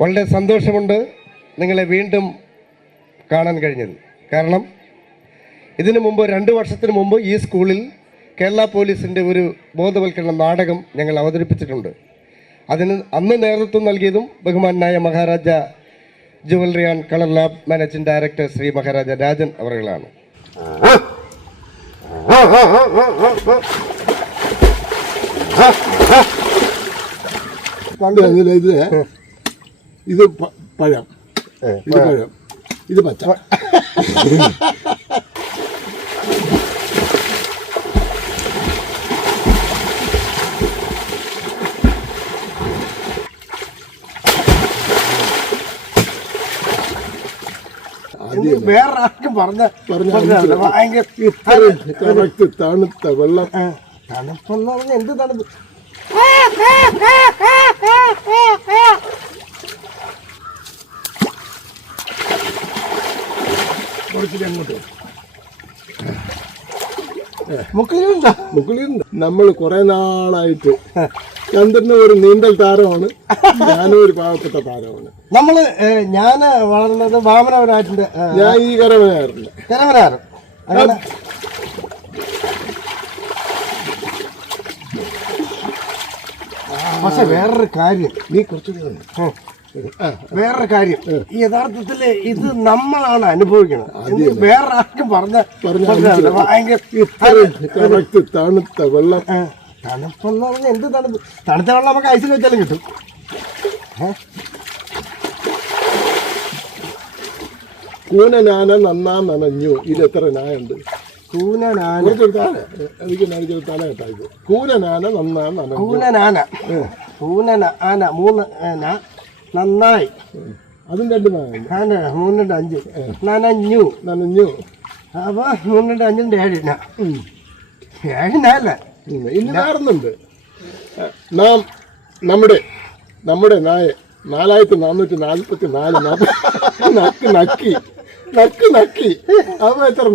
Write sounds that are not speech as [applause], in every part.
വളരെ സന്തോഷമുണ്ട് നിങ്ങളെ വീണ്ടും കാണാൻ കഴിഞ്ഞത്. കാരണം ഇതിനു മുമ്പ് രണ്ട് വർഷത്തിന് മുമ്പ് ഈ സ്കൂളിൽ കേരള പോലീസിന്റെ ഒരു ബോധവൽക്കരണ നാടകം ഞങ്ങൾ അവതരിപ്പിച്ചിട്ടുണ്ട്. അതിന് അന്ന് നേതൃത്വം നൽകിയതും ബഹുമാനായ Maharaja jewellery and colour lab managing director Shri Maharaja Rajan അവറുകളാണ് പണ്ട് ഇത് പഴം. ഇത് പഴം. ഇത് പച്ച. വേറൊരാൾക്ക് വേറെ ആർക്കും പറഞ്ഞ പറഞ്ഞ. ഭയങ്കര കറക്റ്റ് തണുത്ത വെള്ളം. തണുപ്പെന്ന് പറഞ്ഞാൽ എന്ത് തണുപ്പ്? കുറച്ചിട്ട് അങ്ങോട്ട് മുക്കിലുണ്ടോ നമ്മൾ കുറെ നാളായിട്ട് ചന്ദ്രന് ഒരു നീന്തൽ താരമാണ്. ഞാനും ഒരു പാവപ്പെട്ട താരമാണ്. നമ്മൾ ഞാൻ വളർന്നത് വാമനവരാറ്റിന്റെ ഞാൻ ഈ കരവനായിരുന്നു. കരവനാറ് അങ്ങനെ പക്ഷെ വേറൊരു കാര്യം. നീ കുറച്ചുകൂടെ. വേറൊരു കാര്യം. ഈ യഥാർത്ഥത്തിൽ ഇത് നമ്മളാണ് അനുഭവിക്കുന്നത് വേറെ ആർക്കും പറഞ്ഞ. ഭയങ്കര തണുത്ത വെള്ളം. തണുപ്പെന്ന് പറഞ്ഞാൽ എന്ത് തണുപ്പ്? തണുത്ത വെള്ളം നമുക്ക് ഐസിൽ വെച്ചാലും കിട്ടും. കൂനനാന നന്നാ നനഞ്ഞു. ഇത് എത്ര നായുണ്ട്? കൂനനാന. എനിക്ക് തല കൂനനാന നന്നാ നനഞ്ഞു. കൂനനാന. കൂനന ആന. മൂന്ന് നന്നായി. അതും രണ്ട് നായുണ്ട് മൂന്ന് രണ്ട് അഞ്ച്. നനഞ്ഞു നനഞ്ഞു അപ്പൊ രണ്ട് അഞ്ചിന്റെ ഏഴിന. ഏഴിനല്ല. ഇന്ന് ഇനി നാം നമ്മുടെ നമ്മുടെ നായ നാലായിരത്തി നാനൂറ്റി നാൽപ്പത്തി നാല് നക്ക് [laughs] നക്കി. നക്ക് നക്കി. അവ എത്ര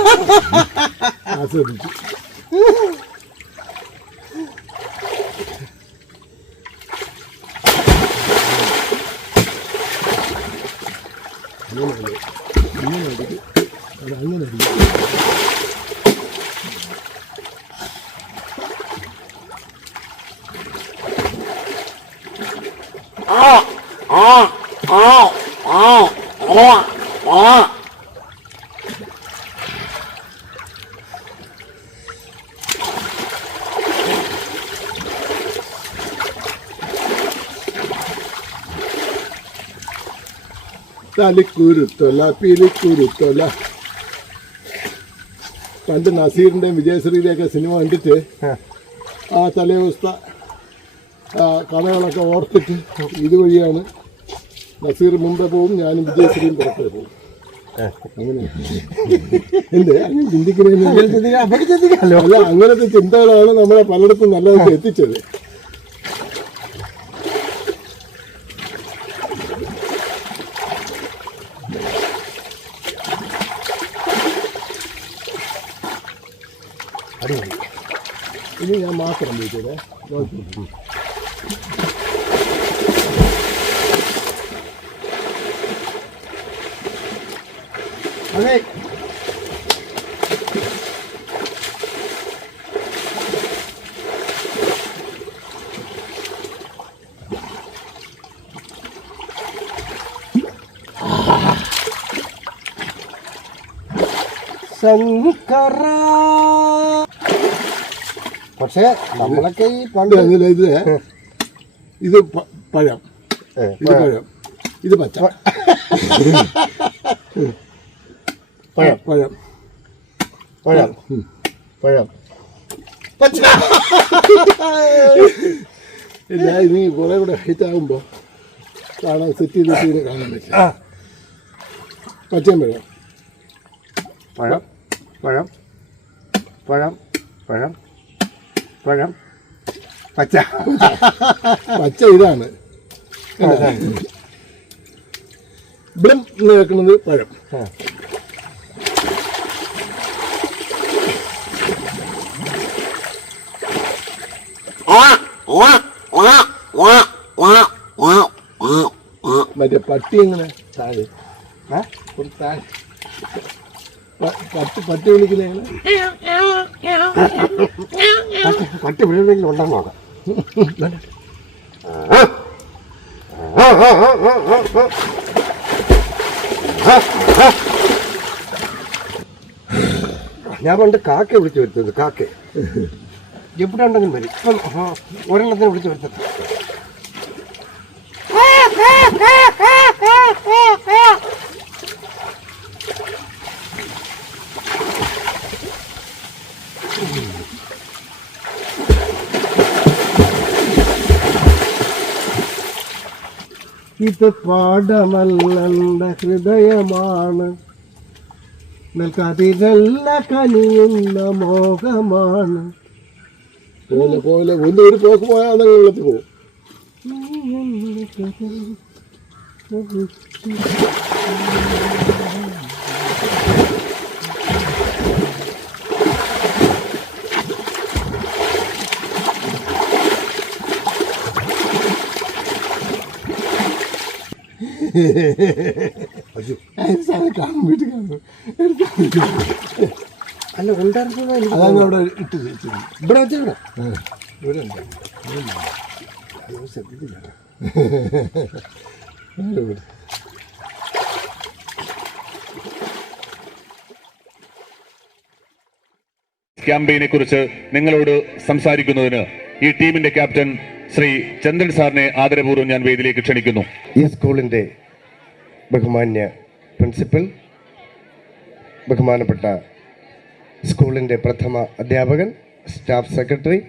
നാ ആസ്വദിച്ചു അങ്ങനെ അല്ലേ? ഇങ്ങനെ അടിക്കും. അത് അങ്ങനെ അടിക്കും. തലിക്കുരുത്തൊല പിലിക്കുരുത്തൊല. പണ്ട് നസീറിന്റെയും വിജയശ്രീയുടെയൊക്കെ സിനിമ കണ്ടിട്ട് ആ. തലേവസ്ഥ കഥകളൊക്കെ ഓർത്തിട്ട് ഇതുവഴിയാണ് നസീർ മുമ്പേ പോവും ഞാനും വിജയശ്രീയും പുറത്തേ എന്ത്? അങ്ങനെ ചിന്തിക്കുന്നതിന് അല്ല അങ്ങനത്തെ ചിന്തകളാണ് നമ്മളെ പലയിടത്തും നല്ലതൊക്കെ എത്തിച്ചത്. അടിപൊളി ഇനി ഞാൻ മാത്രം വീട്ടിലെ നോക്കി അതെ ശങ്കര പക്ഷേ നമ്മളൊക്കെ ഈ പണ്ട് ഇതിൽ ഇത് ഇത് പഴം. ഇത് പഴം. ഇത് പച്ച. പഴം. പഴം. പഴം. പഴം. ഇല്ല ഇനി കുറെ കൂടെ ഹൈറ്റ് ആകുമ്പോൾ കാണാൻ സെറ്റ് ചെയ്ത് ചെയ്ത് കാണാൻ പറ്റും. പച്ചയും പഴം. പഴം. പഴം. പഴം. പഴം. പഴം. പച്ച. [laughs] പച്ച ഇതാണ്. ഇവിടെ കേൾക്കുന്നത് പഴം. മറ്റേ പട്ടി എങ്ങനെ? താഴെ. താഴെ. പട്ടി പട്ടി വിളിക്കുന്ന എങ്ങനെ? പട്ടി വീടെങ്കിലും ഉണ്ടെന്ന് നോക്കാം. ഞാൻ പണ്ട് കാക്ക വിളിച്ചു വരുത്തത് കാക്ക എവിടെ ഉണ്ടെങ്കിലും വരും. ഇപ്പം ഒരെണ്ണത്തിന് വിളിച്ചു വരുത്തത് ഇത് പാഠമല്ലെന്ന ഹൃദയമാണ്. നിൽക്കതിരല്ല കനിയുന്ന മോഹമാണ്. പോലെ പോലെ ഒന്ന് ഒരു പോക്ക് പോയാൽ അതങ്ങ് വെള്ളത്തിൽ പോകും. കാണും വീട്ടിൽ കാണും. അല്ല ഉണ്ടായിരുന്നോ അതങ്ങ് അവിടെ ഇട്ട് ഇവിടെ വെച്ചാ ഇവിടെ ഉണ്ട്. ശ്രദ്ധിച്ചില്ല ഇവിടെ. ക്യാമ്പയിനെ കുറിച്ച് നിങ്ങളോട് സംസാരിക്കുന്നതിന് ഈ ടീമിന്റെ ക്യാപ്റ്റൻ ശ്രീ ചന്ദ്രൻ സാറിനെ ആദരപൂർവം ഞാൻ വേദിയിലേക്ക് ക്ഷണിക്കുന്നു. ഈ സ്കൂളിന്റെ ബഹുമാന്യ പ്രിൻസിപ്പൽ ബഹുമാനപ്പെട്ട സ്കൂളിന്റെ പ്രഥമ അധ്യാപകൻ സ്റ്റാഫ് സെക്രട്ടറി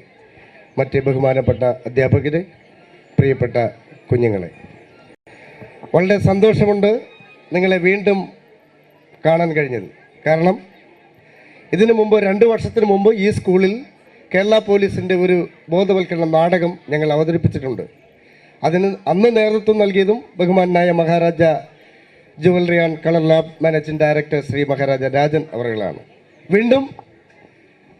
മറ്റ് ബഹുമാനപ്പെട്ട അധ്യാപകരെ പ്രിയപ്പെട്ട കുഞ്ഞുങ്ങളെ. വളരെ സന്തോഷമുണ്ട് നിങ്ങളെ വീണ്ടും കാണാൻ കഴിഞ്ഞത്. കാരണം ഇതിനു മുമ്പ് രണ്ട് വർഷത്തിന് മുമ്പ് ഈ സ്കൂളിൽ കേരള പോലീസിന്റെ ഒരു ബോധവൽക്കരണ നാടകം ഞങ്ങൾ അവതരിപ്പിച്ചിട്ടുണ്ട്. അതിന് അന്ന് നേതൃത്വം നൽകിയതും ബഹുമാനായ Maharaja jewellery and colour lab managing director Shri Maharaja Rajan അവറുകളാണ് വീണ്ടും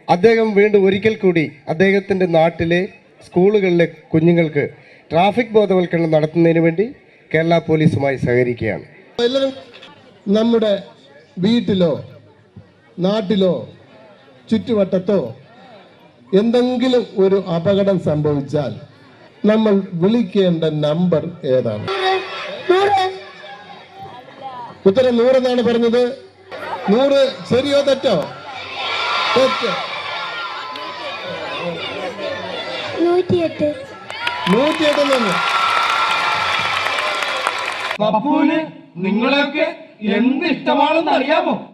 അദ്ദേഹം വീണ്ടും ഒരിക്കൽ കൂടി അദ്ദേഹത്തിന്റെ നാട്ടിലെ സ്കൂളുകളിലെ കുഞ്ഞുങ്ങൾക്ക് ട്രാഫിക് ബോധവൽക്കരണം നടത്തുന്നതിന് വേണ്ടി കേരള പോലീസുമായി സഹകരിക്കുകയാണ്. നമ്മുടെ വീട്ടിലോ നാട്ടിലോ ചുറ്റുവട്ടത്തോ എന്തെങ്കിലും ഒരു അപകടം സംഭവിച്ചാൽ നമ്മൾ വിളിക്കേണ്ട നമ്പർ ഏതാണ്? ഉത്തരം നൂറെന്നാണ് പറഞ്ഞത്. നൂറ് ശരിയോ തെറ്റോ? തെറ്റ്. നൂറ്റിയെട്ട്. പപ്പുവിന് നിങ്ങളെയൊക്കെ എന്ത് ഇഷ്ടമാണെന്ന് അറിയാമോ?